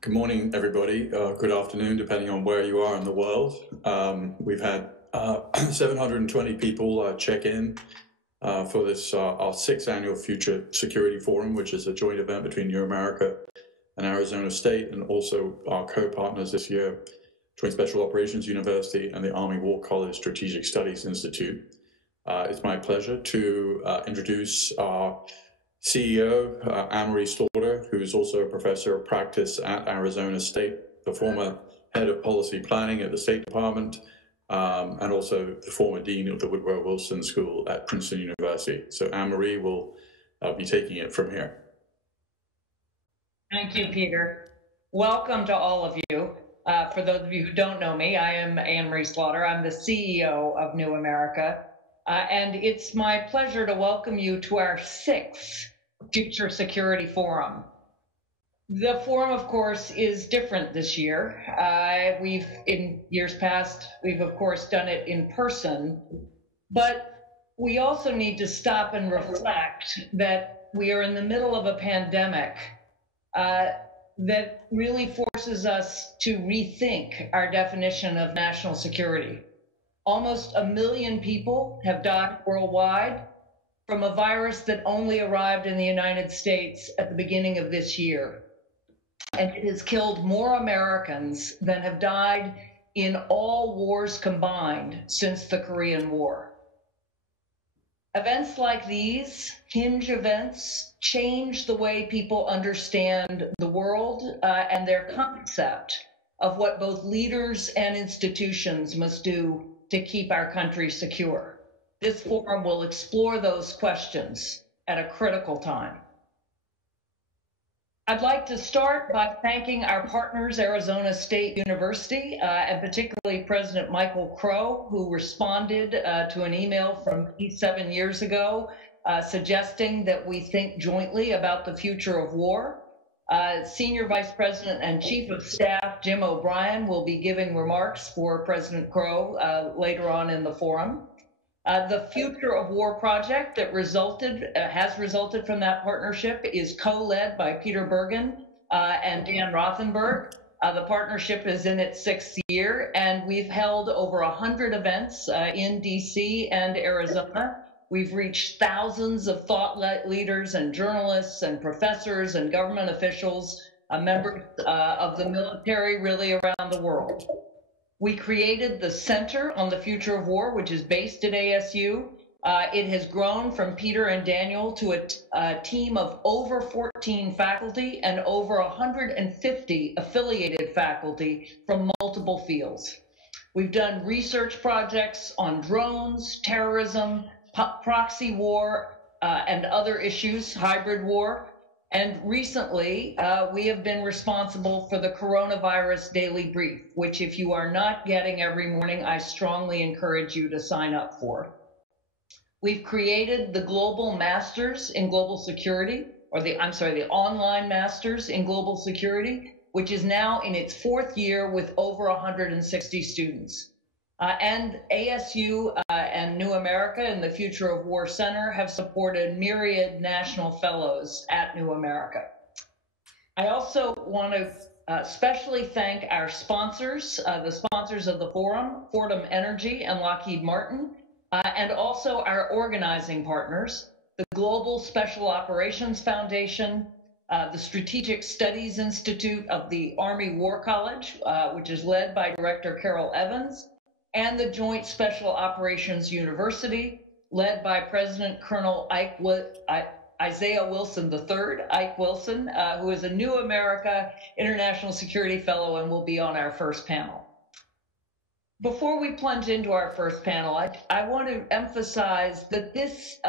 Good morning, everybody. Good afternoon, depending on where you are in the world. We've had 720 people check in for this, our 6th annual Future Security Forum, which is a joint event between New America and Arizona State, and also our co-partners this year, Joint Special Operations University and the Army War College Strategic Studies Institute. It's my pleasure to introduce our CEO, Anne-Marie Slaughter, who is also a professor of practice at Arizona State, the former head of policy planning at the State Department, and also the former dean of the Woodrow Wilson School at Princeton University. So Anne-Marie will be taking it from here. Thank you, Peter. Welcome to all of you. For those of you who don't know me, I am Anne-Marie Slaughter. I'm the CEO of New America. And it's my pleasure to welcome you to our 6th Future Security Forum. The forum, of course, is different this year. In years past, we've of course done it in person, but we also need to stop and reflect that we are in the middle of a pandemic that really forces us to rethink our definition of national security. Almost 1 million people have died worldwide from a virus that only arrived in the United States at the beginning of this year. And it has killed more Americans than have died in all wars combined since the Korean War. Events like these, hinge events, change the way people understand the world and their concept of what both leaders and institutions must do to keep our country secure. This forum will explore those questions at a critical time. I'd like to start by thanking our partners, Arizona State University, and particularly President Michael Crow, who responded to an email from me 7 years ago, suggesting that we think jointly about the future of war. Senior Vice President and Chief of Staff Jim O'Brien will be giving remarks for President Crow later on in the forum. The Future of War project that has resulted from that partnership is co-led by Peter Bergen and Dan Rothenberg. The partnership is in its 6th year, and we've held over 100 events in DC and Arizona. We've reached thousands of thought leaders and journalists and professors and government officials, members of the military, really around the world. We created the Center on the Future of War, which is based at ASU. It has grown from Peter and Daniel to a team of over 14 faculty and over 150 affiliated faculty from multiple fields. We've done research projects on drones, terrorism, proxy war, and other issues, hybrid war. And recently, we have been responsible for the Coronavirus Daily Brief, which if you are not getting every morning, I strongly encourage you to sign up for. We've created the Global Masters in Global Security, or the Online Masters in Global Security, which is now in its 4th year with over 160 students. And ASU and New America and the Future of War Center have supported myriad national fellows at New America. I also want to especially thank our sponsors, the sponsors of the forum, Fordham Energy and Lockheed Martin, and also our organizing partners, the Global Special Operations Foundation, the Strategic Studies Institute of the Army War College, which is led by Director Carol Evans, and the Joint Special Operations University, led by President Colonel Isaiah Wilson III, Ike Wilson, who is a New America International Security Fellow and will be on our first panel. Before we plunge into our first panel, I want to emphasize that this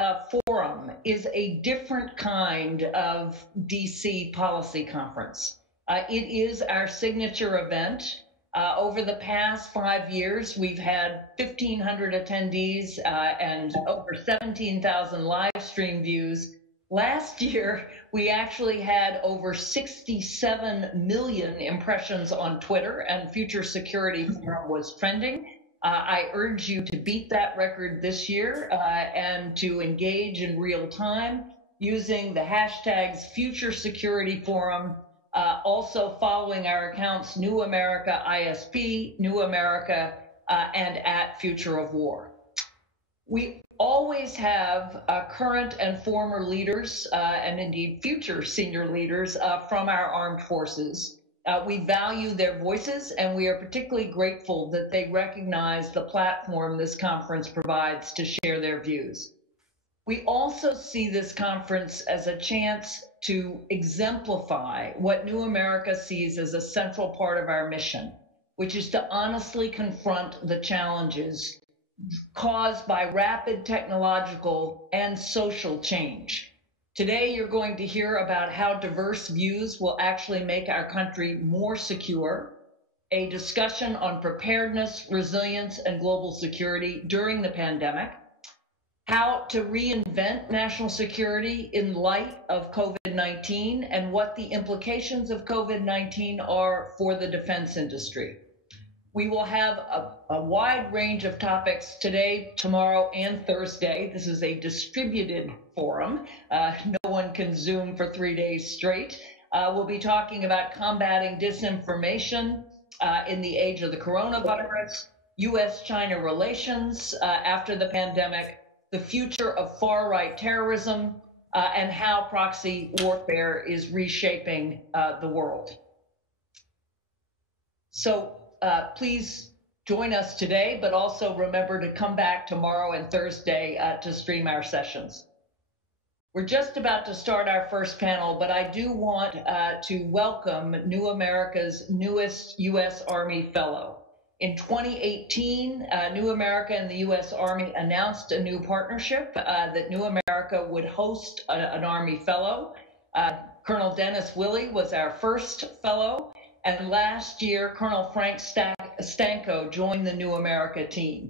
forum is a different kind of DC policy conference. It is our signature event. Over the past 5 years, we've had 1,500 attendees and over 17,000 live stream views. Last year, we actually had over 67 million impressions on Twitter, and Future Security Forum was trending. I urge you to beat that record this year and to engage in real time using the hashtags Future Security Forum, also following our accounts New America ISP, New America, and at Future of War. We always have current and former leaders and indeed future senior leaders from our armed forces. We value their voices, and we are particularly grateful that they recognize the platform this conference provides to share their views. We also see this conference as a chance to exemplify what New America sees as a central part of our mission, which is to honestly confront the challenges caused by rapid technological and social change. Today, you're going to hear about how diverse views will actually make our country more secure, a discussion on preparedness, resilience, and global security during the pandemic, how to reinvent national security in light of COVID-19, and what the implications of COVID-19 are for the defense industry. We will have a wide range of topics today, tomorrow, and Thursday. This is a distributed forum. No one can Zoom for 3 days straight. We'll be talking about combating disinformation in the age of the coronavirus, U.S.-China relations after the pandemic, the future of far-right terrorism, and how proxy warfare is reshaping the world. So please join us today, but also remember to come back tomorrow and Thursday to stream our sessions. We're just about to start our first panel, but I do want to welcome New America's newest U.S. Army Fellow. In 2018, New America and the U.S. Army announced a new partnership that New America would host an Army Fellow. Colonel Dennis Willey was our first fellow. And last year, Colonel Frank Stanko joined the New America team.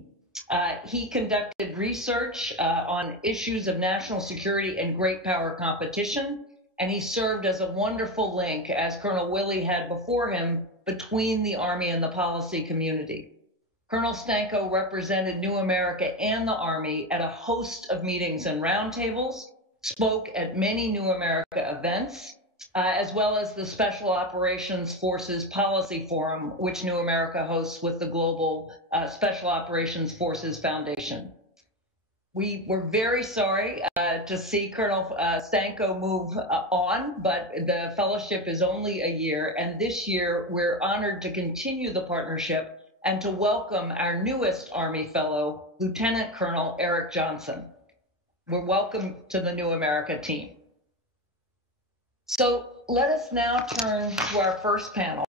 He conducted research on issues of national security and great power competition, and he served as a wonderful link, as Colonel Willey had before him, between the Army and the policy community. Colonel Stanko represented New America and the Army at a host of meetings and roundtables, spoke at many New America events, as well as the Special Operations Forces Policy Forum, which New America hosts with the Global Special Operations Forces Foundation. We were very sorry to see Colonel Stanko move on, but the fellowship is only a year, and this year we're honored to continue the partnership and to welcome our newest Army Fellow, Lieutenant Colonel Eric Johnson. We're welcome to the New America team. So let us now turn to our first panel,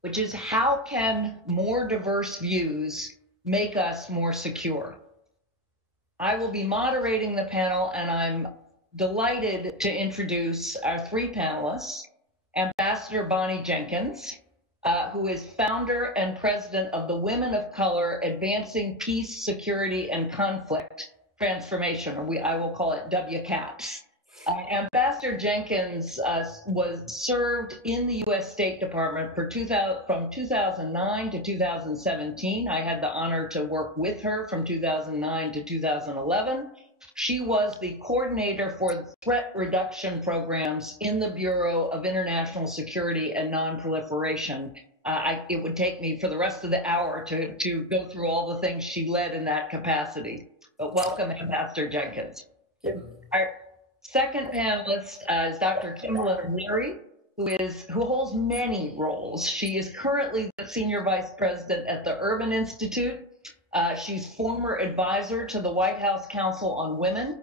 which is how can more diverse views make us more secure? I will be moderating the panel, and I'm delighted to introduce our three panelists, Ambassador Bonnie Jenkins, who is founder and president of the Women of Color Advancing Peace, Security, and Conflict Transformation, or I will call it WCAPS. Ambassador Jenkins was served in the U.S. State Department for from 2009 to 2017. I had the honor to work with her from 2009 to 2011. She was the coordinator for threat reduction programs in the Bureau of International Security and Nonproliferation. It would take me for the rest of the hour to go through all the things she led in that capacity. But welcome, Ambassador Jenkins. Our second panelist is Dr. Kimberly Leary, who holds many roles. She is currently the Senior Vice President at the Urban Institute. She's former advisor to the White House Council on Women.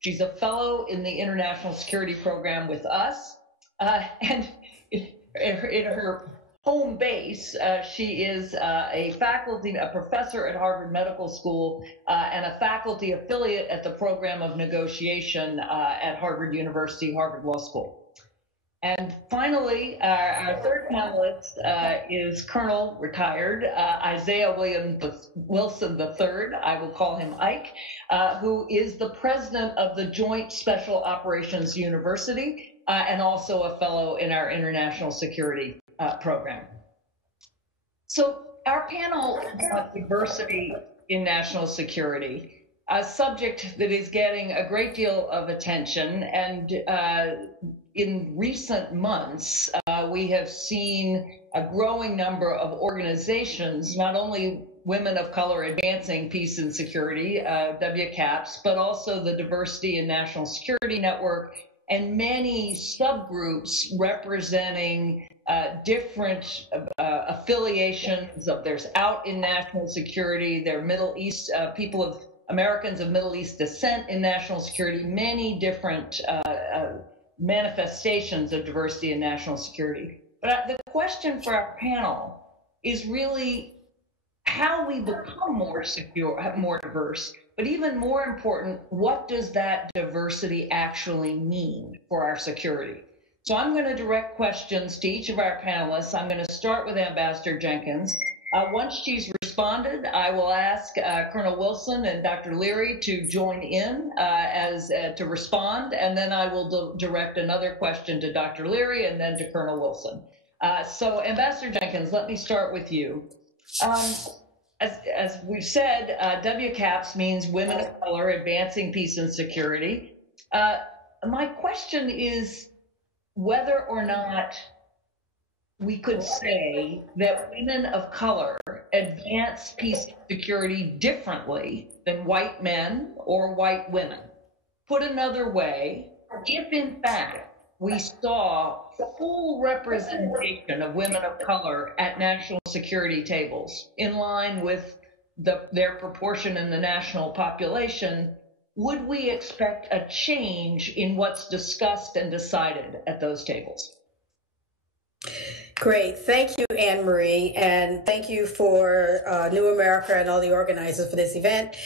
She's a fellow in the International Security Program with us. And in her home base. She is a professor at Harvard Medical School, and a faculty affiliate at the program of negotiation at Harvard University, Harvard Law School. And finally, our third panelist is Colonel retired Isaiah Wilson III. I will call him Ike, who is the president of the Joint Special Operations University and also a fellow in our international security program. So our panel is about diversity in national security, a subject that is getting a great deal of attention. And in recent months, we have seen a growing number of organizations, not only Women of Color Advancing Peace and Security, WCAPS, but also the Diversity in National Security Network, and many subgroups representing different affiliations of there's out in national security, they're Middle East, Americans of Middle East descent in national security, many different manifestations of diversity in national security. But the question for our panel is really how we become more secure, more diverse, but even more important, what does that diversity actually mean for our security? So I'm going to direct questions to each of our panelists. I'm going to start with Ambassador Jenkins. Once she's responded, I will ask Colonel Wilson and Dr. Leary to join in to respond, and then I will direct another question to Dr. Leary and then to Colonel Wilson. So Ambassador Jenkins, let me start with you. As we've said, WCAPS means Women of Color Advancing Peace and Security. My question is whether or not we could say that women of color advance peace and security differently than white men or white women. Put another way, if in fact we saw full representation of women of color at national security tables in line with their proportion in the national population, would we expect a change in what's discussed and decided at those tables? Great. Thank you, Anne Marie, and thank you for New America and all the organizers for this event.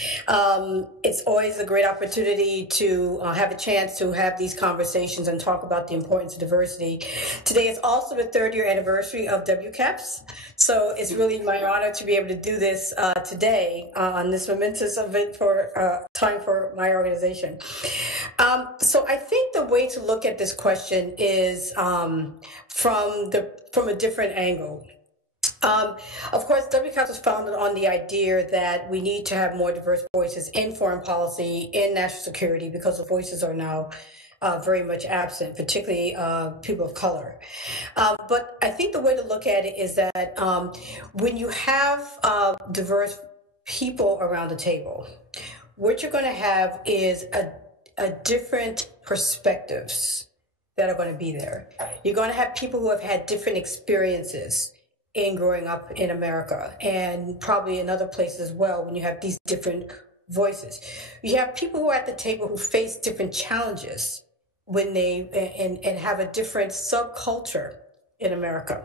It's always a great opportunity to have a chance to have these conversations and talk about the importance of diversity. Today is also the 3rd year anniversary of WCAPS, so it's really my honor to be able to do this today on this momentous event for time for my organization. So I think the way to look at this question is from a different angle. Of course, WCAPS was founded on the idea that we need to have more diverse voices in foreign policy, in national security, because the voices are now very much absent, particularly people of color. But I think the way to look at it is that when you have diverse people around the table, what you're going to have is a different perspectives that are going to be there. You're going to have people who have had different experiences in growing up in America and probably in other places as well when you have these different voices. You have people who are at the table who face different challenges when they and have a different subculture in America.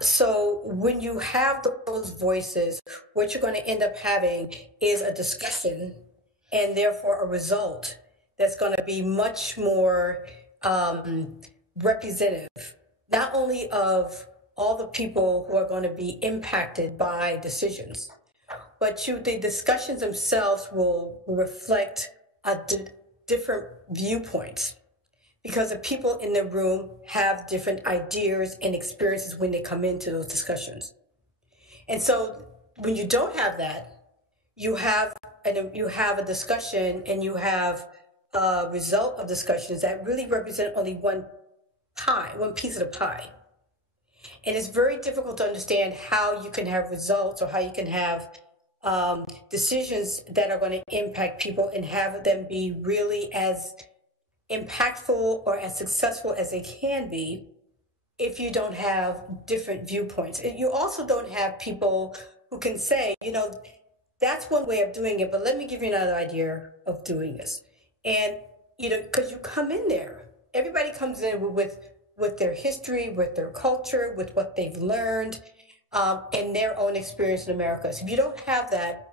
So when you have those voices, what you're going to end up having is a discussion and therefore a result that's going to be much more representative, not only of all the people who are going to be impacted by decisions, but the discussions themselves will reflect different viewpoints, because the people in the room have different ideas and experiences when they come into those discussions. And so when you don't have that, you have a discussion and you have a result of discussions that really represent only one piece of the pie. And it's very difficult to understand how you can have results or how you can have decisions that are going to impact people and have them be really as impactful or as successful as they can be if you don't have different viewpoints. And you also don't have people who can say, that's one way of doing it, but let me give you another idea of doing this. And, because you come in there, everybody comes in with with their history, with their culture, with what they've learned, and their own experience in America. So if you don't have that,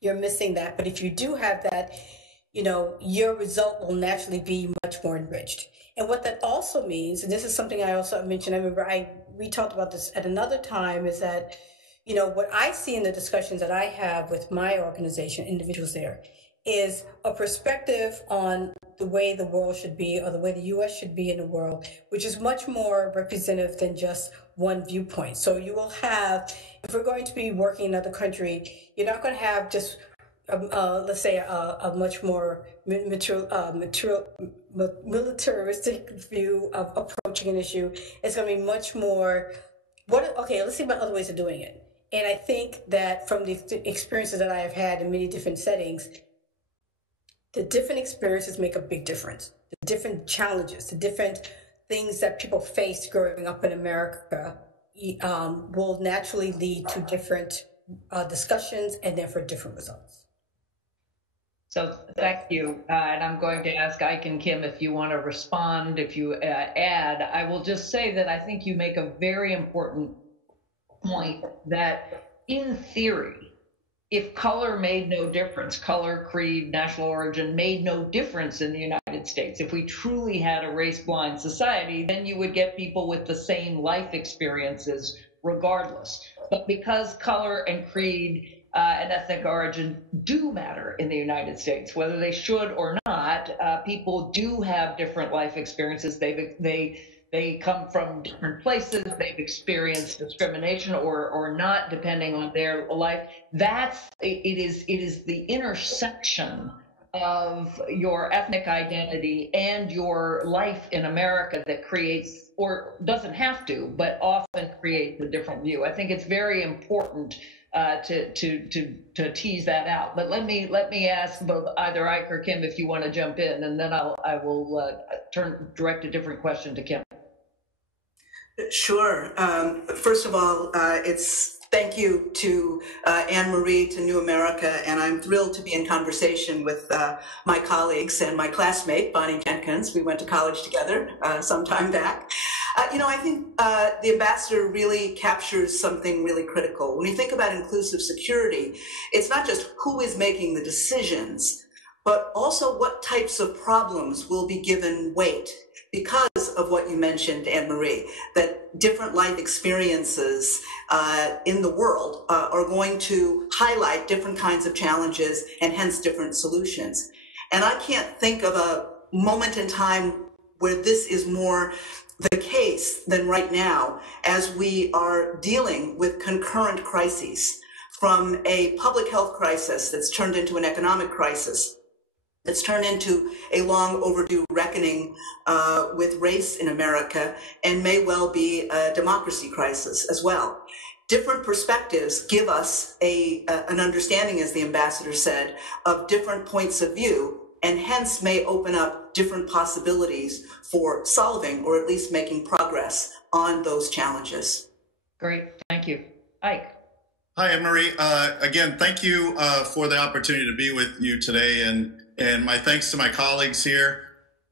you're missing that. But if you do have that, your result will naturally be much more enriched. And what that also means, and this is something I also mentioned, I remember we talked about this at another time, is that, what I see in the discussions that I have with my organization, individuals there, is a perspective on the way the world should be, or the way the U.S. should be in the world, which is much more representative than just one viewpoint. So you will have, if we're going to be working in another country, you're not going to have just, let's say, a much more militaristic view of approaching an issue. It's going to be much more, let's think about other ways of doing it. And I think that from the experiences that I have had in many different settings, the different experiences make a big difference. The different challenges, the different things that people face growing up in America will naturally lead to different discussions and therefore different results. So thank you. And I'm going to ask Ike and Kim if you want to respond, if you add. I will just say that I think you make a very important point that in theory, if color made no difference, color, creed, national origin made no difference in the United States, if we truly had a race-blind society, then you would get people with the same life experiences regardless. But because color and creed and ethnic origin do matter in the United States, whether they should or not, people do have different life experiences. They come from different places. They've experienced discrimination or not, depending on their life. It is the intersection of your ethnic identity and your life in America that creates, or doesn't have to, but often creates a different view. I think it's very important to tease that out. But let me ask both either Ike or Kim if you want to jump in, and then I will direct a different question to Kim. Sure. First of all, thank you to Anne Marie, to New America, and I'm thrilled to be in conversation with my colleagues and my classmate, Bonnie Jenkins. We went to college together some time back. I think the ambassador really captures something really critical. When you think about inclusive security, it's not just who is making the decisions, but also what types of problems will be given weight, because of what you mentioned, Anne Marie, that different life experiences in the world are going to highlight different kinds of challenges and hence different solutions. And I can't think of a moment in time where this is more the case than right now, as we are dealing with concurrent crises, from a public health crisis that's turned into an economic crisis, it's turned into a long overdue reckoning with race in America, and may well be a democracy crisis as well. Different perspectives give us an understanding, as the ambassador said, of different points of view, and hence may open up different possibilities for solving, or at least making progress on those challenges. Great, thank you. Ike. Hi, Anne-Marie. Again, thank you for the opportunity to be with you today, and my thanks to my colleagues here.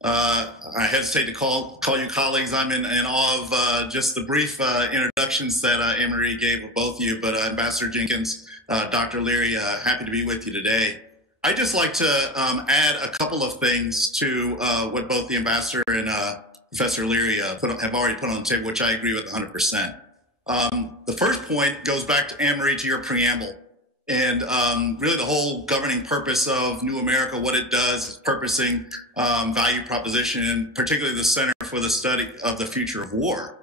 I hesitate to call you colleagues. I'm in awe of just the brief introductions that Anne-Marie gave of both of you, but Ambassador Jenkins, Dr. Leary, happy to be with you today. I'd just like to add a couple of things to what both the ambassador and Professor Leary have already put on the table, which I agree with 100%. The first point goes back to Anne-Marie, to your preamble. And really the whole governing purpose of New America, what it does is purposing value proposition, and particularly the Center for the Study of the Future of War,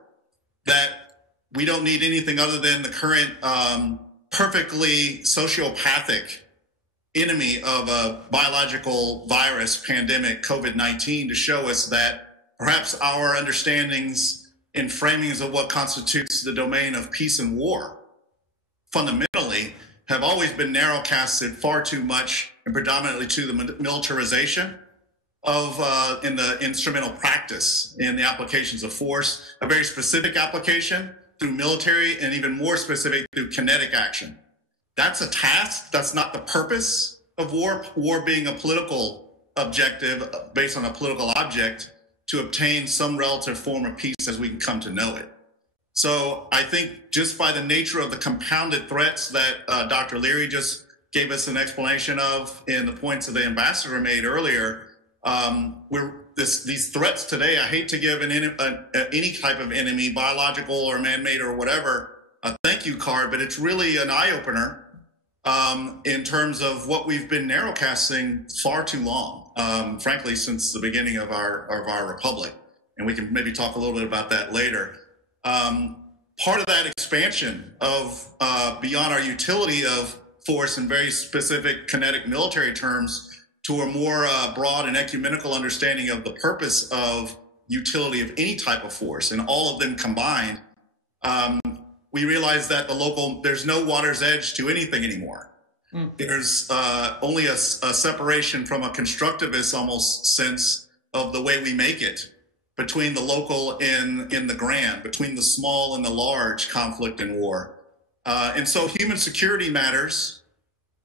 that we don't need anything other than the current perfectly sociopathic enemy of a biological virus pandemic, COVID-19, to show us that perhaps our understandings and framings of what constitutes the domain of peace and war fundamentally have always been narrowcasted far too much, and predominantly to the militarization of in the instrumental practice in the applications of force, a very specific application through military, and even more specific through kinetic action. That's a task. That's not the purpose of war. War being a political objective based on a political object to obtain some relative form of peace as we can come to know it. So I think just by the nature of the compounded threats that Dr. Leary just gave us an explanation of in the points that the ambassador made earlier, these threats today, I hate to give any type of enemy, biological or man-made or whatever, a thank you card, but it's really an eye-opener in terms of what we've been narrowcasting far too long, frankly, since the beginning of our republic. And we can maybe talk a little bit about that later. Part of that expansion of beyond our utility of force in very specific kinetic military terms to a more broad and ecumenical understanding of the purpose of utility of any type of force and all of them combined, we realize that there's no water's edge to anything anymore. There's only a separation from a constructivist almost sense of the way we make it between the local and the grand, between the small and the large conflict and war. And so human security matters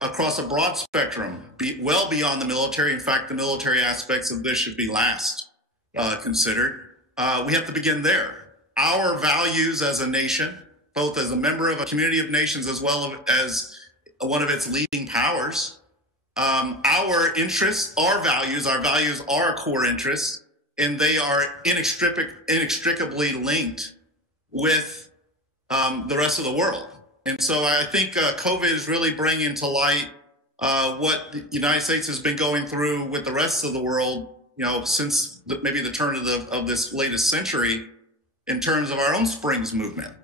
across a broad spectrum, well beyond the military. In fact, the military aspects of this should be last considered. We have to begin there. Our values as a nation, both as a member of a community of nations as well as one of its leading powers, our interests, our values are a core interest, and they are inextricably linked with the rest of the world. And so I think COVID is really bringing to light what the United States has been going through with the rest of the world, since maybe the turn of this latest century, in terms of our own Springs movement,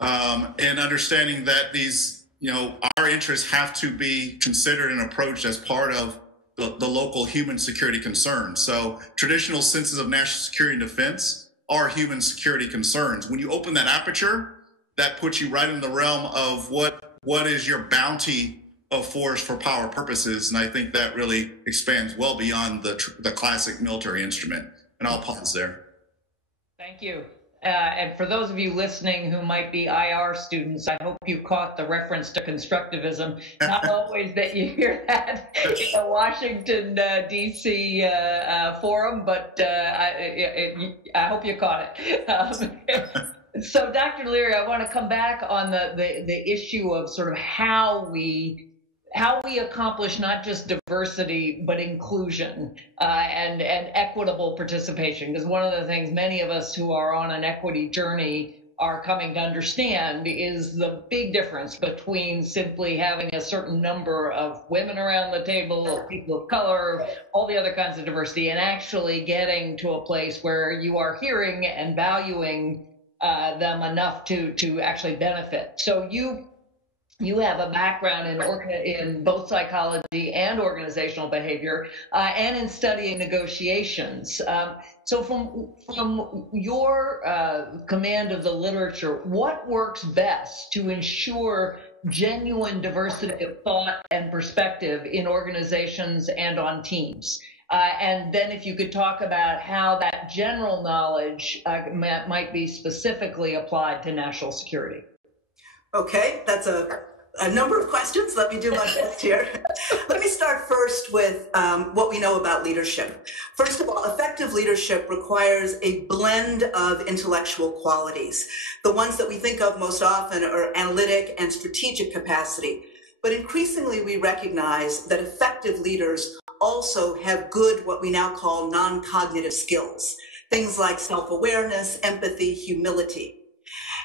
and understanding that these, our interests have to be considered and approached as part of the local human security concerns. So traditional senses of national security and defense are human security concerns. When you open that aperture, that puts you right in the realm of what is your bounty of force for power purposes. And I think that really expands well beyond the classic military instrument. And I'll pause there. Thank you. And for those of you listening who might be IR students, I hope you caught the reference to constructivism. Not always that you hear that in the Washington, D.C. forum, but I hope you caught it. So, Dr. Leary, I want to come back on the issue of sort of how we accomplish not just diversity, but inclusion and equitable participation. Because one of the things many of us who are on an equity journey are coming to understand is the big difference between simply having a certain number of women around the table, of people of color, all the other kinds of diversity, and actually getting to a place where you are hearing and valuing them enough to actually benefit. So you have a background in both psychology and organizational behavior, and in studying negotiations. So from your command of the literature, what works best to ensure genuine diversity of thought and perspective in organizations and on teams? And then if you could talk about how that general knowledge might be specifically applied to national security. Okay, that's a number of questions. Let me do my best here. Let me start first with what we know about leadership. First of all, effective leadership requires a blend of intellectual qualities. The ones that we think of most often are analytic and strategic capacity. But increasingly, we recognize that effective leaders also have good, what we now call non-cognitive skills, things like self-awareness, empathy, humility.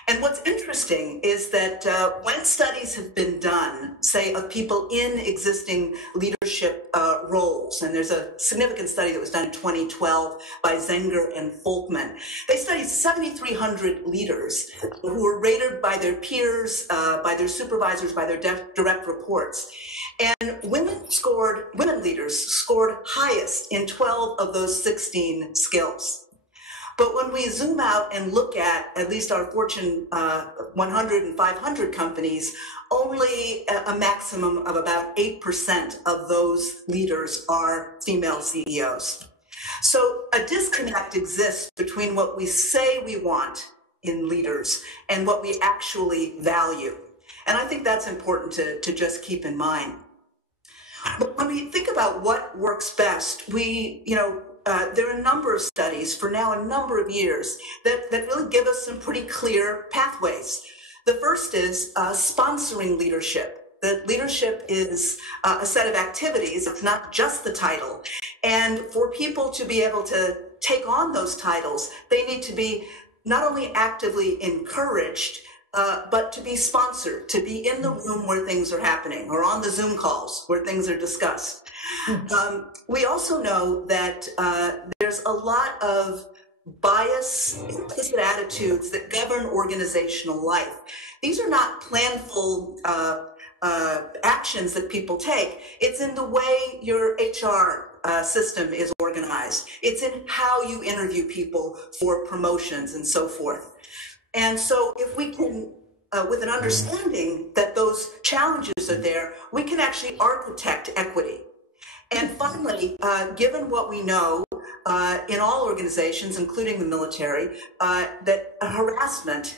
And what's interesting is that when studies have been done, say, of people in existing leadership roles, and there's a significant study that was done in 2012 by Zenger and Folkman, they studied 7,300 leaders who were rated by their peers, by their supervisors, by their direct reports. And women leaders scored highest in 12 of those 16 skills. But when we zoom out and look at least our Fortune 100 and 500 companies, only a maximum of about 8% of those leaders are female CEOs. So a disconnect exists between what we say we want in leaders and what we actually value. And I think that's important to just keep in mind. But when we think about what works best, we there are a number of studies for now a number of years that really give us some pretty clear pathways. The first is sponsoring leadership. That leadership is a set of activities. It's not just the title. And for people to be able to take on those titles, they need to be not only actively encouraged, but to be sponsored, to be in the room where things are happening, or on the Zoom calls where things are discussed. We also know that there's a lot of bias, implicit attitudes that govern organizational life. These are not planful actions that people take. It's in the way your HR system is organized. It's in how you interview people for promotions and so forth. And so if we can, with an understanding that those challenges are there, we can actually architect equity. And finally, given what we know in all organizations, including the military, that harassment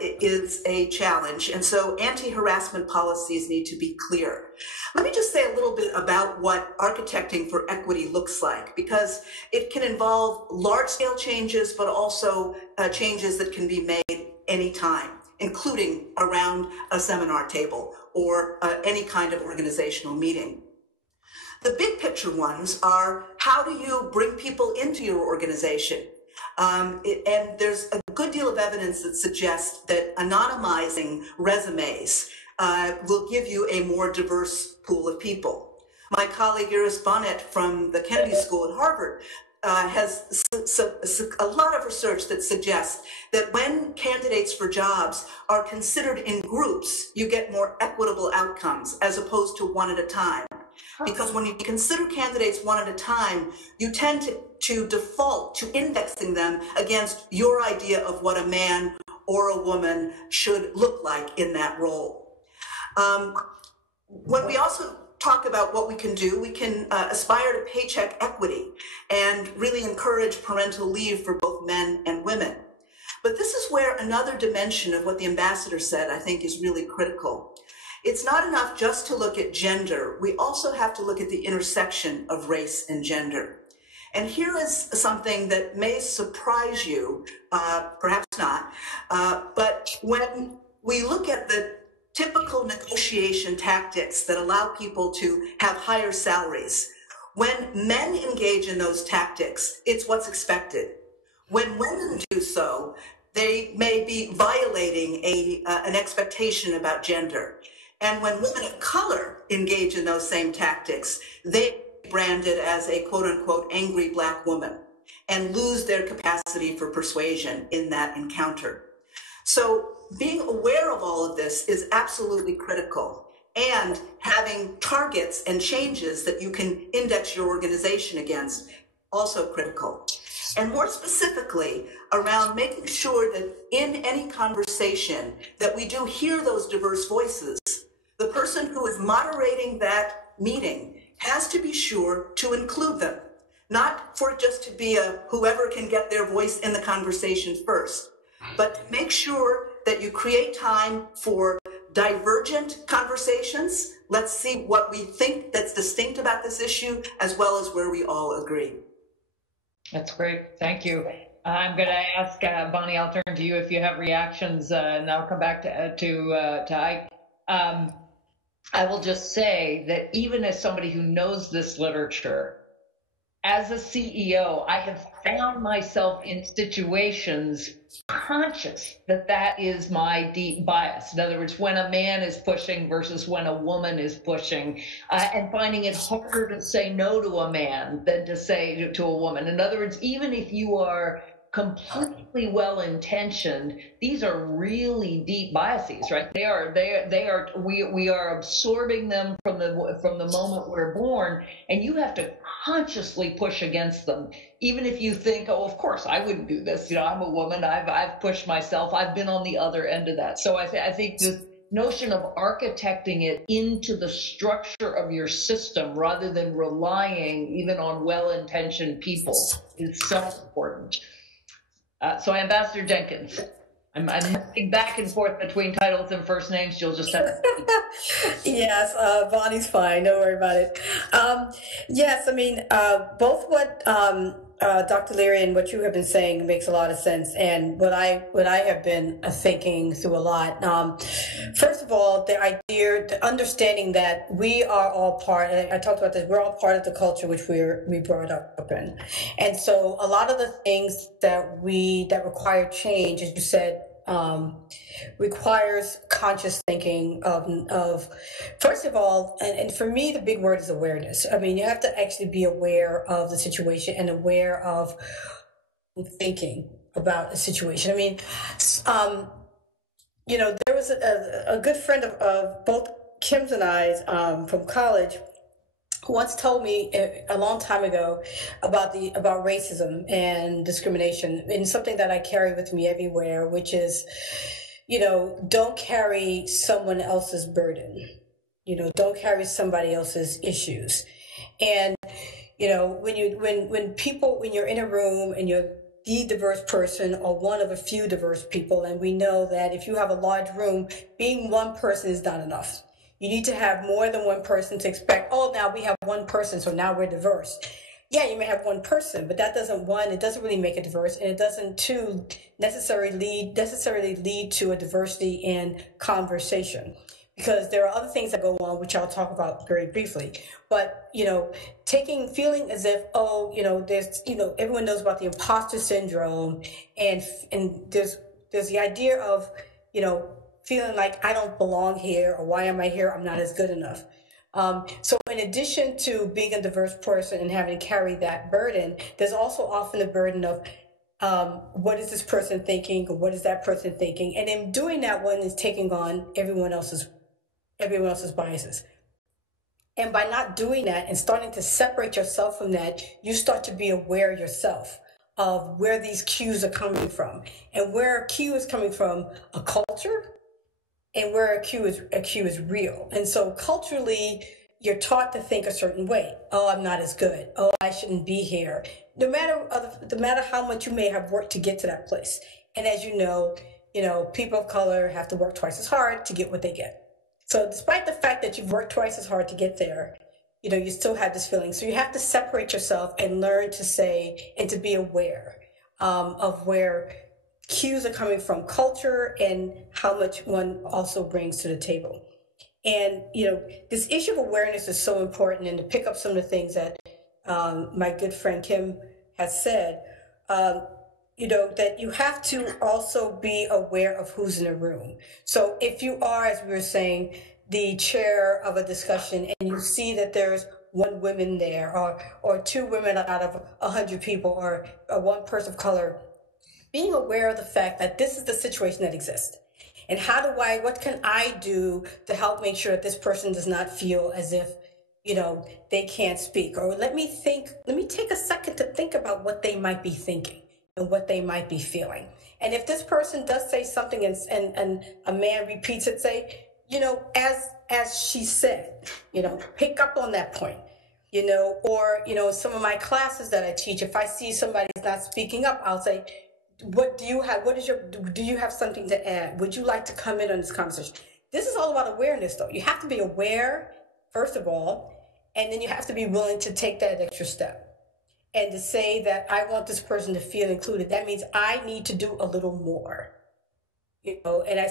is a challenge. And so anti-harassment policies need to be clear. Let me just say a little bit about what architecting for equity looks like, because it can involve large-scale changes, but also changes that can be made anytime, including around a seminar table or any kind of organizational meeting. The big picture ones are, how do you bring people into your organization? And there's a good deal of evidence that suggests that anonymizing resumes will give you a more diverse pool of people. My colleague Iris Bonnet from the Kennedy School at Harvard has a lot of research that suggests that when candidates for jobs are considered in groups, you get more equitable outcomes as opposed to one at a time. Because when you consider candidates one at a time, you tend to default to indexing them against your idea of what a man or a woman should look like in that role. When we also talk about what we can aspire to paycheck equity and really encourage parental leave for both men and women. But this is where another dimension of what the ambassador said, I think, is really critical. It's not enough just to look at gender. We also have to look at the intersection of race and gender. And here is something that may surprise you, perhaps not, but when we look at the typical negotiation tactics that allow people to have higher salaries, when men engage in those tactics, it's what's expected. When women do so, they may be violating an expectation about gender. And when women of color engage in those same tactics, they are branded as a quote-unquote angry black woman and lose their capacity for persuasion in that encounter. So being aware of all of this is absolutely critical, and having targets and changes that you can index your organization against, also critical. And more specifically, around making sure that in any conversation that we do hear those diverse voices, the person who is moderating that meeting has to be sure to include them, not for it just to be a whoever can get their voice in the conversation first, but make sure that you create time for divergent conversations. Let's see what we think that's distinct about this issue, as well as where we all agree. That's great. Thank you. I'm going to ask Bonnie, I'll turn to you if you have reactions, and I'll come back to Ike. I will just say that even as somebody who knows this literature, as a CEO, I have found myself in situations conscious that that is my deep bias. In other words, when a man is pushing versus when a woman is pushing, and finding it harder to say no to a man than to say to a woman. In other words, even if you are completely well-intentioned, these are really deep biases, right? We are absorbing them from the moment we're born, and you have to consciously push against them, even if you think, oh, of course I wouldn't do this. You know, I'm a woman. I've pushed myself. I've been on the other end of that. So I think this notion of architecting it into the structure of your system rather than relying even on well-intentioned people is so important. So Ambassador Jenkins. I'm moving back and forth between titles and first names. You'll just have to. Yes, Bonnie's fine. Don't worry about it. Yes, I mean, both what Dr. Leary and what you have been saying makes a lot of sense, and what I have been thinking through a lot. First of all, the idea, the understanding that we are all part. And I talked about this. We're all part of the culture which we brought up in, and so a lot of the things that require change, as you said. Requires conscious thinking of first of all, and for me the big word is awareness. I mean, you have to actually be aware of the situation and aware of thinking about the situation. I mean, there was a good friend of both Kim's and I's from college who once told me a long time ago about racism and discrimination, and something that I carry with me everywhere, which is, don't carry someone else's burden. Don't carry somebody else's issues. And when you're in a room and you're the diverse person or one of a few diverse people, and we know that if you have a large room, being one person is not enough. You need to have more than one person to expect, oh, now we have one person, so now we're diverse. Yeah, you may have one person, but that doesn't really make it diverse, and it doesn't, two, necessarily lead to a diversity in conversation. Because there are other things that go on, which I'll talk about very briefly. But, feeling as if, there's, everyone knows about the imposter syndrome, and there's the idea of, feeling like I don't belong here, or why am I here? I'm not as good enough. So in addition to being a diverse person and having to carry that burden, there's also often the burden of what is this person thinking, or what is that person thinking? And in doing that, one is taking on everyone else's biases. And by not doing that and starting to separate yourself from that, you start to be aware yourself of where these cues are coming from, and where a cue is coming from a culture, and where a cue is real. And so culturally, you're taught to think a certain way. Oh, I'm not as good. Oh, I shouldn't be here. No matter how much you may have worked to get to that place. And as you know, people of color have to work twice as hard to get what they get. So despite the fact that you've worked twice as hard to get there, you still have this feeling. So you have to separate yourself and learn to say and to be aware of where cues are coming from culture and how much one also brings to the table. And, this issue of awareness is so important. And to pick up some of the things that my good friend Kim has said, that you have to also be aware of who's in the room. So if you are, as we were saying, the chair of a discussion, and you see that there's one woman there, or two women out of 100 people, or one person of color, being aware of the fact that this is the situation that exists. And what can I do to help make sure that this person does not feel as if, they can't speak? Or let me take a second to think about what they might be thinking and what they might be feeling. And if this person does say something and a man repeats it, say, as she said, pick up on that point. Or, some of my classes that I teach, if I see somebody's not speaking up, I'll say, do you have something to add? Would you like to come in on this conversation? This is all about awareness, though. You have to be aware, first of all, and then you have to be willing to take that extra step and to say that I want this person to feel included. That means I need to do a little more, and I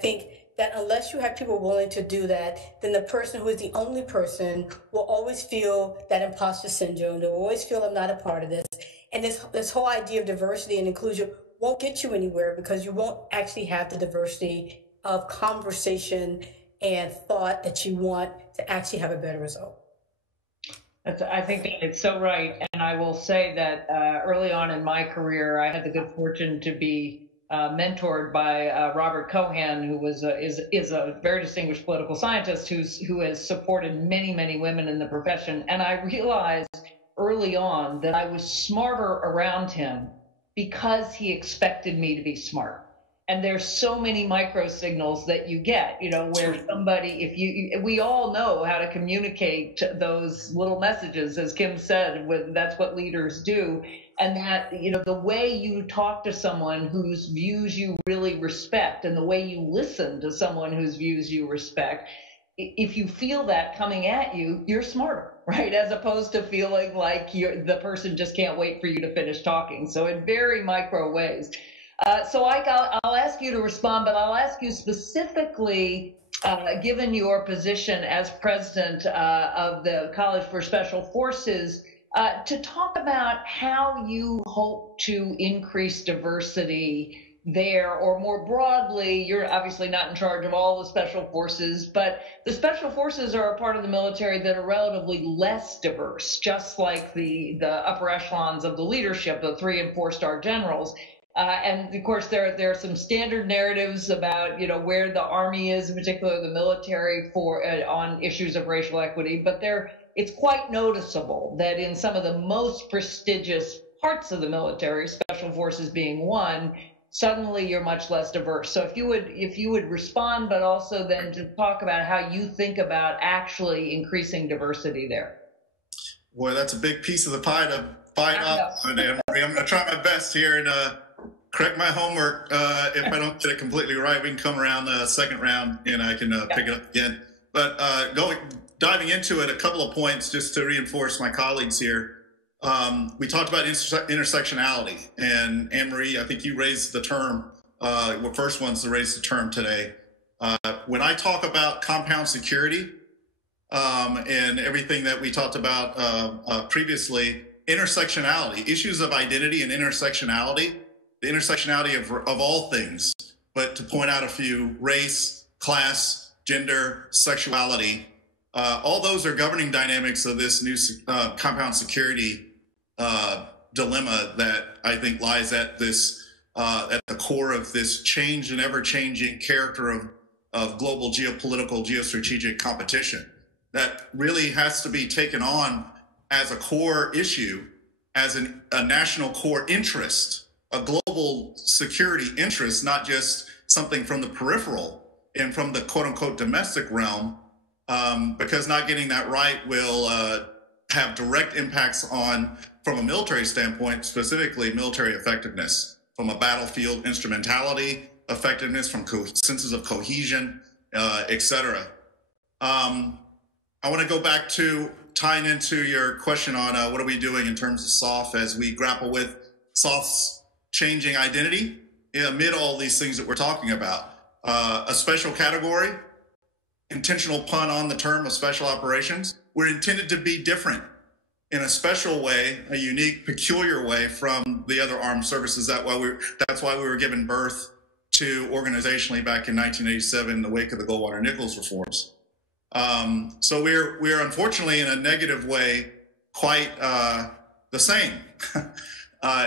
think that unless you have people willing to do that, then the person who is the only person will always feel that imposter syndrome. They'll always feel I'm not a part of this. And this whole idea of diversity and inclusion won't get you anywhere, because you won't actually have the diversity of conversation and thought that you want to actually have a better result. I think it's so right. And I will say that early on in my career, I had the good fortune to be mentored by Robert Cohan, who is a very distinguished political scientist who has supported many, many women in the profession. And I realized early on that I was smarter around him because he expected me to be smart. And there's so many micro signals that you get, where somebody, we all know how to communicate those little messages, as Kim said, that's what leaders do. And that, the way you talk to someone whose views you really respect, and the way you listen to someone whose views you respect, if you feel that coming at you, you're smarter, right? As opposed to feeling like the person just can't wait for you to finish talking. So in very micro ways. So Ike, I'll ask you to respond, but I'll ask you specifically, given your position as president of the College for Special Forces, to talk about how you hope to increase diversity there, or more broadly, you're obviously not in charge of all the special forces, but the special forces are a part of the military that are relatively less diverse, just like the upper echelons of the leadership, the 3- and 4-star generals. And of course, there are some standard narratives about where the Army is, in particular the military, on issues of racial equity. But it's quite noticeable that in some of the most prestigious parts of the military, Special Forces being one, suddenly you're much less diverse. So if you would respond, but also then to talk about how you think about actually increasing diversity there. Boy, that's a big piece of the pie to bite off. I'm going to try my best here and correct my homework. If I don't get it completely right, we can come around the second round and I can pick it up again. But diving into it, a couple of points just to reinforce my colleagues here. We talked about intersectionality, and Anne-Marie, I think you raised the term, were first ones to raise the term today. When I talk about compound security and everything that we talked about previously, intersectionality, issues of identity and intersectionality, the intersectionality of all things, but to point out a few: race, class, gender, sexuality. All those are governing dynamics of this new compound security dilemma that I think lies at the core of this change and ever-changing character of global geopolitical, geostrategic competition that really has to be taken on as a core issue, as a national core interest, a global security interest, not just something from the peripheral and from the quote-unquote domestic realm, because not getting that right will have direct impacts on, from a military standpoint, specifically military effectiveness, from a battlefield instrumentality effectiveness, from senses of cohesion, et cetera. I want to go back to tying into your question on what are we doing in terms of SOF as we grapple with SOF's changing identity amid all these things that we're talking about. A special category, intentional pun on the term of special operations. We're intended to be different in a special way, a unique, peculiar way from the other armed services. That's why we were given birth to organizationally back in 1987 in the wake of the Goldwater-Nichols reforms. So we're unfortunately in a negative way quite the same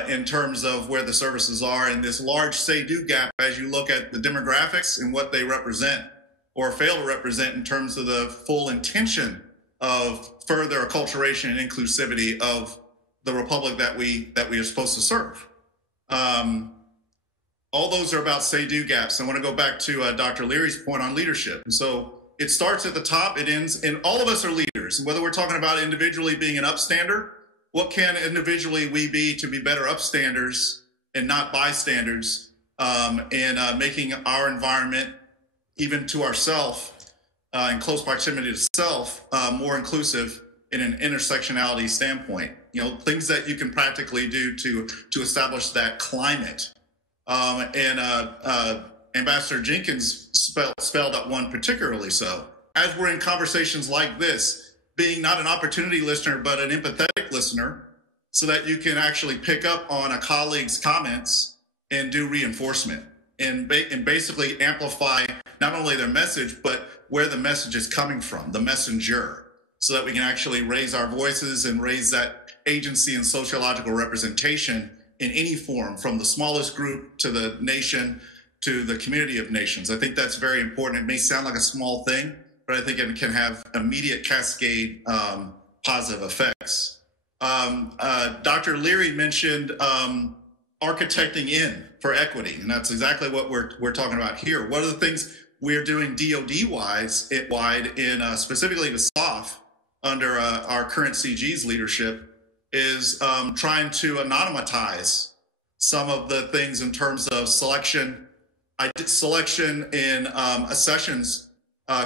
in terms of where the services are, and this large say-do gap as you look at the demographics and what they represent or fail to represent in terms of the full intention of further acculturation and inclusivity of the republic that we are supposed to serve. All those are about say-do gaps. I want to go back to Dr. Leary's point on leadership. And so it starts at the top, it ends, and all of us are leaders. And whether we're talking about individually being an upstander, what can individually we be to be better upstanders and not bystanders, and making our environment, even to ourself, in close proximity to self, more inclusive in an intersectionality standpoint. Things that you can practically do to establish that climate. Ambassador Jenkins spelled out one particularly so. As we're in conversations like this, being not an opportunity listener, but an empathetic listener, so that you can actually pick up on a colleague's comments and do reinforcement and basically amplify not only their message, but where the message is coming from, the messenger, so that we can actually raise our voices and raise that agency and sociological representation in any form, from the smallest group to the nation to the community of nations. I think that's very important. It may sound like a small thing, but I think it can have immediate cascade positive effects. Dr. Leary mentioned architecting in for equity, and that's exactly what we're talking about here. One of the things we're doing DoD-wide in specifically the SOF under our current CG's leadership is trying to anonymize some of the things in terms of selection in accessions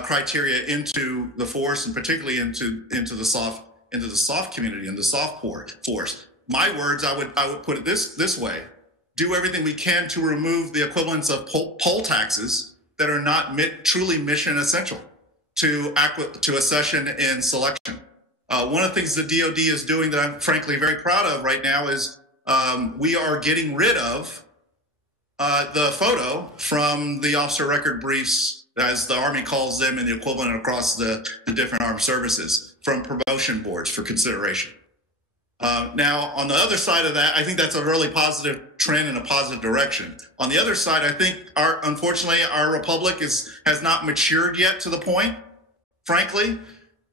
criteria into the force, and particularly into the SOF community and the SOF force. My words, I would put it this way: do everything we can to remove the equivalence of poll taxes that are not truly mission essential to accession and selection. One of the things the DoD is doing that I'm frankly very proud of right now is we are getting rid of the photo from the officer record briefs, as the Army calls them, and the equivalent across the different armed services, from promotion boards for consideration. Now, on the other side of that, I think that's a really positive trend in a positive direction. On the other side, I think unfortunately our republic has not matured yet to the point, frankly,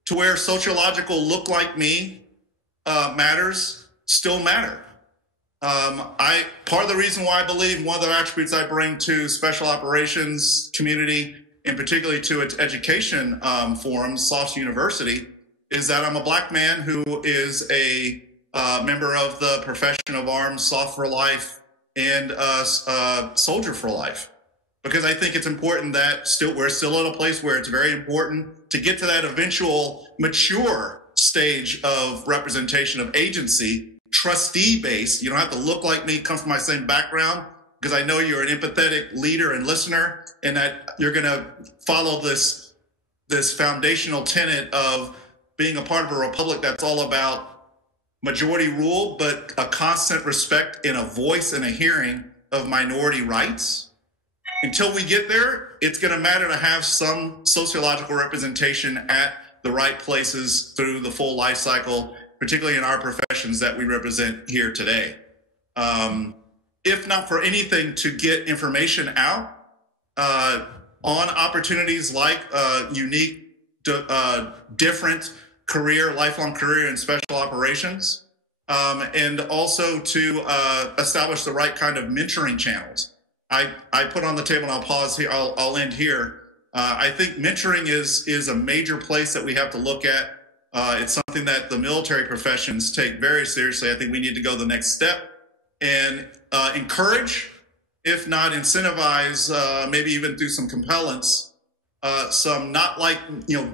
to where sociological look like me matters still matter. Part of the reason why I believe one of the attributes I bring to special operations community, and particularly to its education forums, SOF's University, is that I'm a Black man who is a member of the profession of arms, SOF for life, and soldier for life. Because I think it's important that we're still at a place where it's very important to get to that eventual mature stage of representation of agency, trustee-based. You don't have to look like me, come from my same background, because I know you're an empathetic leader and listener, and that you're going to follow this foundational tenet of being a part of a republic that's all about majority rule, but a constant respect and a voice and a hearing of minority rights. Until we get there, it's going to matter to have some sociological representation at the right places through the full life cycle, particularly in our professions that we represent here today. If not for anything, to get information out on opportunities like unique, different lifelong career in special operations, and also to establish the right kind of mentoring channels. I put on the table, and I'll pause here, I'll end here. I think mentoring is a major place that we have to look at. It's something that the military professions take very seriously. I think we need to go the next step and encourage, if not incentivize, maybe even through some compellence, some not like,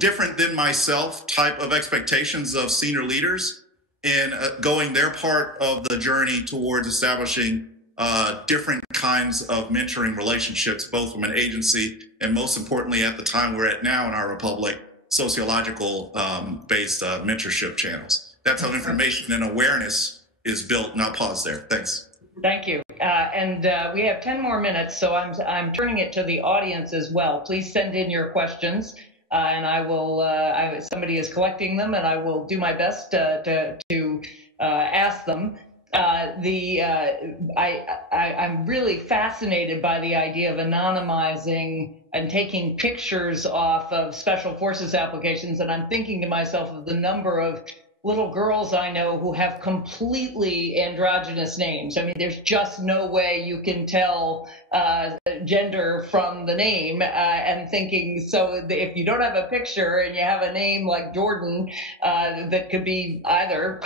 different than myself type of expectations of senior leaders in going their part of the journey towards establishing different kinds of mentoring relationships, both from an agency and, most importantly, at the time we're at now in our republic, sociological based mentorship channels. That's how information and awareness is built. And I'll pause there. Thanks. Thank you. And we have 10 more minutes, so I'm turning it to the audience as well. Please send in your questions, and I will. Somebody is collecting them, and I will do my best to ask them. I'm really fascinated by the idea of anonymizing and taking pictures off of special forces applications, and I'm thinking to myself of the number of little girls I know who have completely androgynous names. I mean, there's just no way you can tell gender from the name, and thinking, so if you don't have a picture and you have a name like Jordan, that could be either,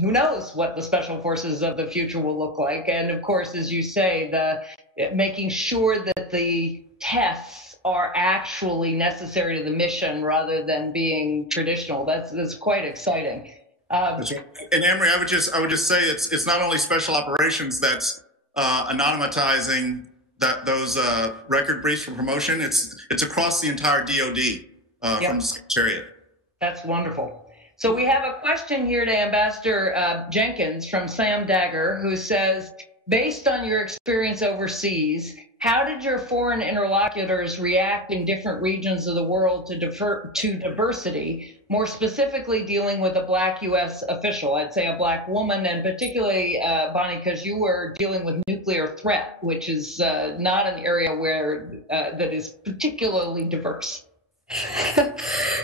who knows what the special forces of the future will look like. And of course, as you say, making sure that the tests are actually necessary to the mission rather than being traditional. That's quite exciting. That's right. And Amory, I would just say it's not only special operations that's anonymizing those record briefs for promotion. It's across the entire DoD from the Secretariat. That's wonderful. So we have a question here to Ambassador Jenkins from Sam Dagger, who says, based on your experience overseas, how did your foreign interlocutors react in different regions of the world to diversity, more specifically dealing with a Black U.S. official, I'd say a Black woman, and particularly, Bonnie, because you were dealing with nuclear threat, which is not an area where that is particularly diverse.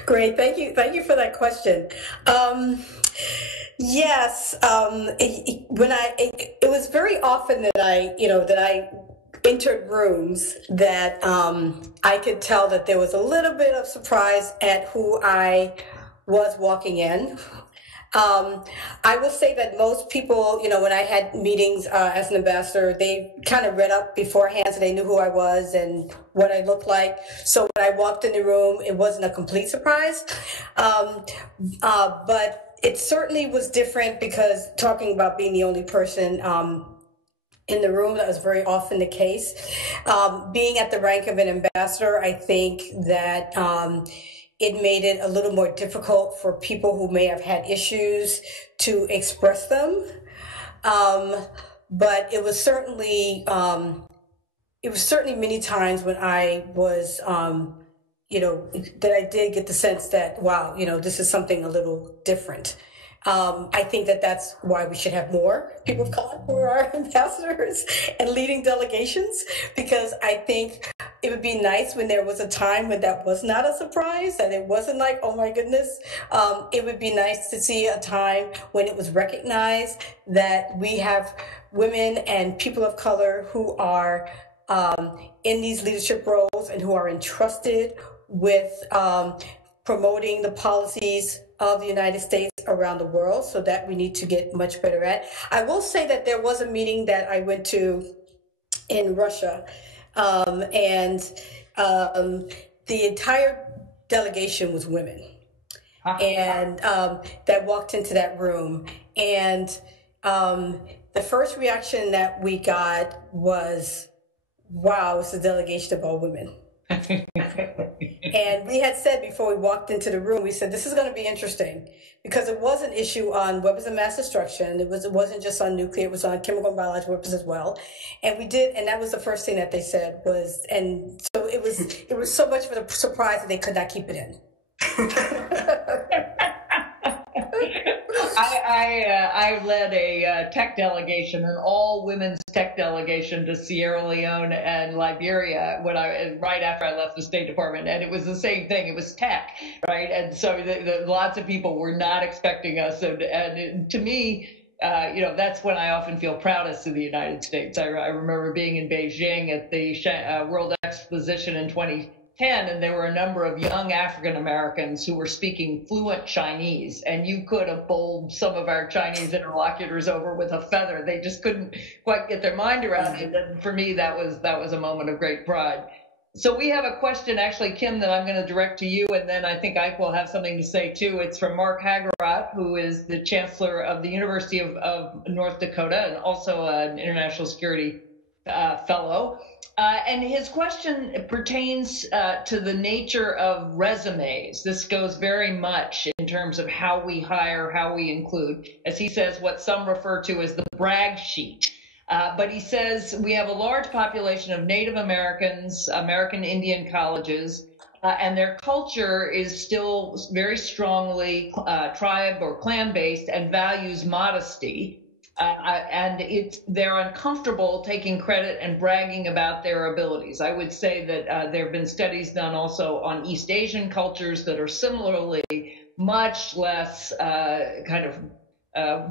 Great, thank you for that question. Yes, it was very often that I entered rooms that I could tell that there was a little bit of surprise at who I was walking in. I will say that most people, when I had meetings as an ambassador, they kind of read up beforehand, so they knew who I was and what I looked like. So when I walked in the room, it wasn't a complete surprise. But it certainly was different because talking about being the only person in the room, that was very often the case. Being at the rank of an ambassador, I think that it made it a little more difficult for people who may have had issues to express them. But it was certainly many times when I was, that I did get the sense that, wow, this is something a little different. I think that that's why we should have more people of color who are ambassadors and leading delegations, because I think it would be nice when there was a time when that was not a surprise, that it wasn't like, oh my goodness. It would be nice to see a time when it was recognized that we have women and people of color who are in these leadership roles and who are entrusted with promoting the policies of the United States around the world, so that we need to get much better at. I will say that there was a meeting that I went to in Russia, and the entire delegation was women, and that walked into that room. And the first reaction that we got was, wow, it's a delegation of all women. And we had said before we walked into the room, we said, this is going to be interesting, because it was an issue on weapons of mass destruction. It wasn't just on nuclear, it was on chemical and biological weapons as well. And and that was the first thing that they said was, and so it was so much of a surprise that they could not keep it in. I led a tech delegation, an all-women's tech delegation to Sierra Leone and Liberia right after I left the State Department, and it was the same thing. It was tech, right? And so lots of people were not expecting us, and to me, that's when I often feel proudest of the United States. I remember being in Beijing at the World Exposition in 2010, and there were a number of young African Americans who were speaking fluent Chinese, and you could have bowled some of our Chinese interlocutors over with a feather. They just couldn't quite get their mind around it. And for me, that was a moment of great pride. So we have a question, actually, Kim, that I'm going to direct to you, and then I think Ike will have something to say too. It's from Mark Hageroth, who is the Chancellor of the University of North Dakota and also an international security fellow. And his question pertains to the nature of resumes. This goes very much in terms of how we hire, how we include, as he says, what some refer to as the brag sheet. But he says we have a large population of Native Americans, American Indian colleges, and their culture is still very strongly tribe or clan-based and values modesty. And they're uncomfortable taking credit and bragging about their abilities. I would say that there have been studies done also on East Asian cultures that are similarly much less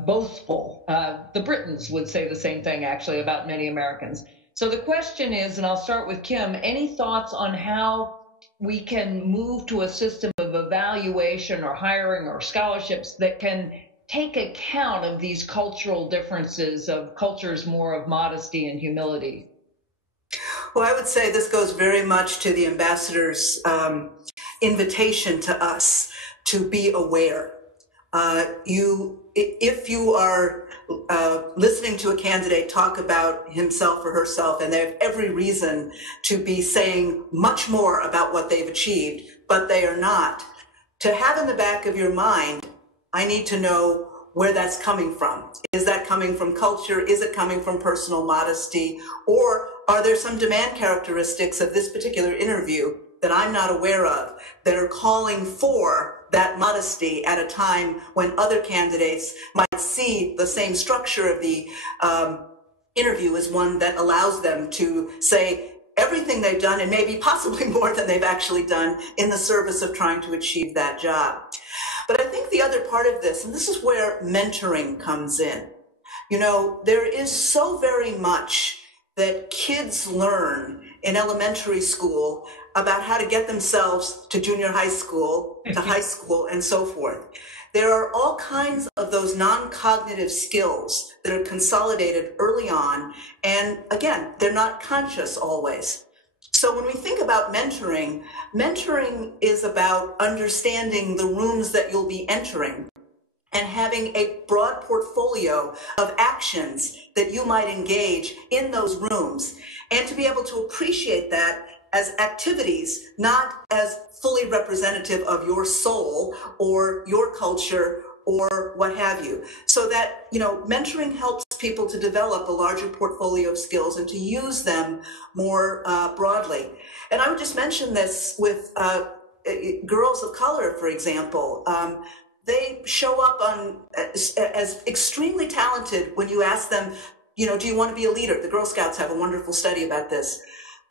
boastful. The Britons would say the same thing, actually, about many Americans. So the question is, and I'll start with Kim, any thoughts on how we can move to a system of evaluation or hiring or scholarships that can take account of these cultural differences, of cultures more of modesty and humility? Well, I would say this goes very much to the ambassador's invitation to us to be aware. If you are listening to a candidate talk about himself or herself, and they have every reason to be saying much more about what they've achieved, but they are not, to have in the back of your mind, I need to know where that's coming from. Is that coming from culture? Is it coming from personal modesty? Or are there some demand characteristics of this particular interview that I'm not aware of that are calling for that modesty at a time when other candidates might see the same structure of the interview as one that allows them to say everything they've done and maybe possibly more than they've actually done in the service of trying to achieve that job. But I think the other part of this, and this is where mentoring comes in, you know, there is so very much that kids learn in elementary school about how to get themselves to junior high school, to high school, and so forth. There are all kinds of those non-cognitive skills that are consolidated early on, and again, they're not conscious always. So when we think about mentoring, mentoring is about understanding the rooms that you'll be entering and having a broad portfolio of actions that you might engage in those rooms, and to be able to appreciate that as activities, not as fully representative of your soul or your culture or what have you. So that, you know, mentoring helps people to develop a larger portfolio of skills and to use them more broadly. And I would just mention this with girls of color, for example. They show up as extremely talented when you ask them, you know, do you want to be a leader? The Girl Scouts have a wonderful study about this.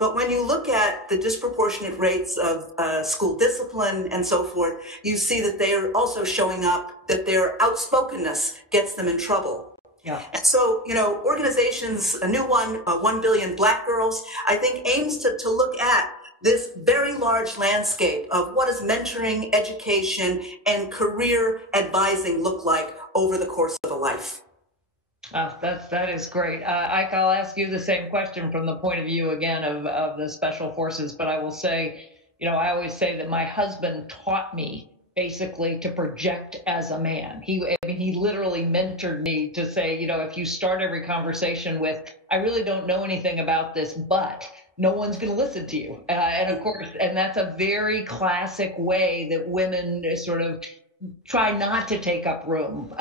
But when you look at the disproportionate rates of school discipline and so forth, you see that they are also showing up, that their outspokenness gets them in trouble. Yeah. And so, you know, organizations, a new one, 1 Billion Black Girls, I think aims to look at this very large landscape of what does mentoring, education, and career advising look like over the course of a life. That is great. Ike, I'll ask you the same question from the point of view, again, of the special forces, but I will say, you know, I always say that my husband taught me basically to project as a man. He literally mentored me to say, you know, if you start every conversation with, I really don't know anything about this, but no one's going to listen to you. And of course, and that's a very classic way that women sort of try not to take up room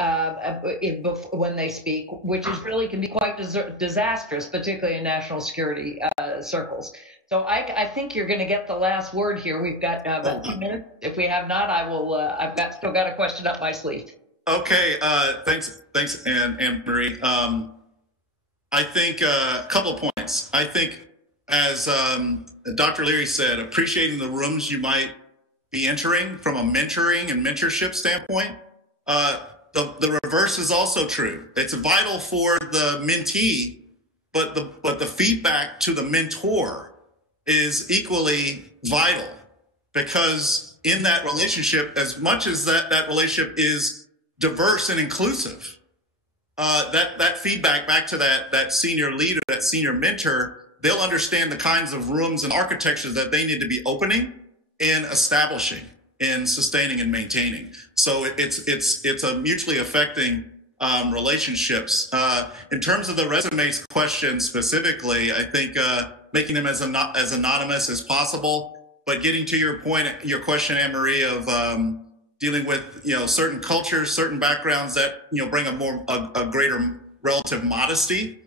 when they speak, which is really can be quite disastrous, particularly in national security circles. So I think you're going to get the last word here. We've got about 2 minutes. If we have not, I will. I've still got a question up my sleeve. Okay, thanks, Anne Marie. I think a couple of points. I think, as Dr. Leary said, appreciating the rooms you might be entering from a mentoring and mentorship standpoint. The reverse is also true. It's vital for the mentee, but the feedback to the mentor is equally vital, because in that relationship, as much as that relationship is diverse and inclusive, that feedback back to that senior leader, that senior mentor, they'll understand the kinds of rooms and architectures that they need to be opening and establishing and sustaining and maintaining. So it's a mutually affecting relationships. In terms of the resumes question specifically, I think making them as anonymous as possible, but getting to your point, your question, Anne Marie, of dealing with, you know, certain cultures, certain backgrounds that, you know, bring a greater relative modesty,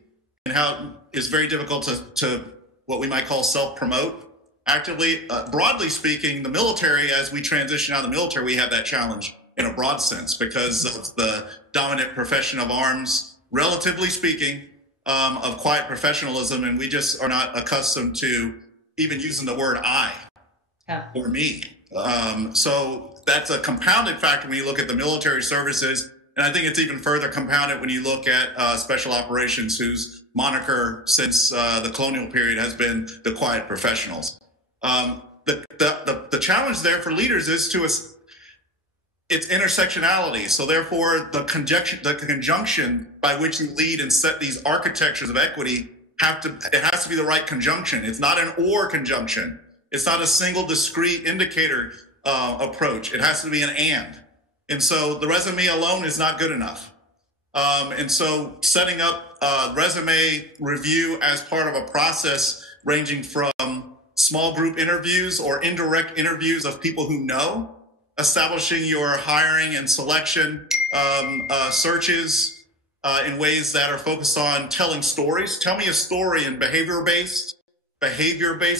and how it's very difficult to what we might call self-promote actively. Broadly speaking, the military, as we transition out of the military, we have that challenge in a broad sense because of the dominant profession of arms, relatively speaking, of quiet professionalism, and we just are not accustomed to even using the word I or me. So that's a compounded factor when you look at the military services, and I think it's even further compounded when you look at special operations, whose moniker since the colonial period has been the quiet professionals. The challenge there for leaders is it's intersectionality. So therefore, the conjunction by which you lead and set these architectures of equity it has to be the right conjunction. It's not an or conjunction. It's not a single discrete indicator approach. It has to be an and so the resume alone is not good enough. And so setting up resume review as part of a process ranging from small group interviews or indirect interviews of people who know, establishing your hiring and selection searches in ways that are focused on telling stories. Tell me a story in behavior-based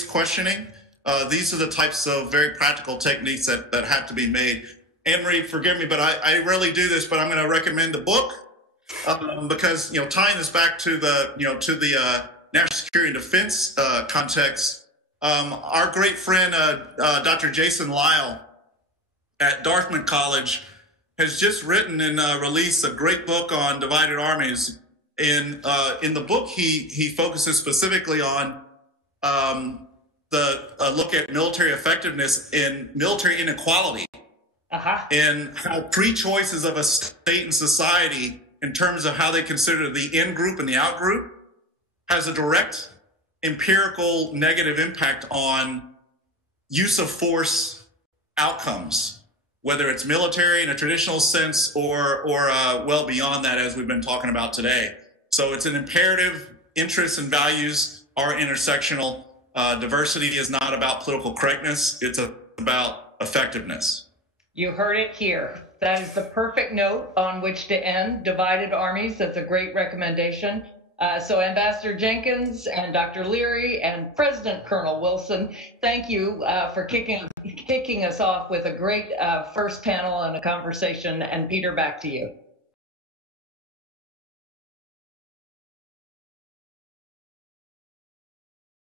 questioning. These are the types of very practical techniques that have to be made. Anne-Marie, forgive me, but I rarely do this, but I'm going to recommend a book because, you know, tying this back to the, you know, to the national security and defense context, our great friend, Dr. Jason Lyle at Dartmouth College has just written and released a great book on divided armies. In the book, he focuses specifically on the look at military effectiveness and military inequality, and how pre-choices of a state and society in terms of how they consider the in group and the out group has a direct empirical negative impact on use of force outcomes, whether it's military in a traditional sense or well beyond that, as we've been talking about today. So it's an imperative. Interests and values are intersectional. Diversity is not about political correctness. It's about effectiveness. You heard it here. That is the perfect note on which to end Divided Armies. That's a great recommendation. So Ambassador Jenkins and Dr. Leary and President Colonel Wilson, thank you for kicking us off with a great first panel and a conversation. And Peter, back to you.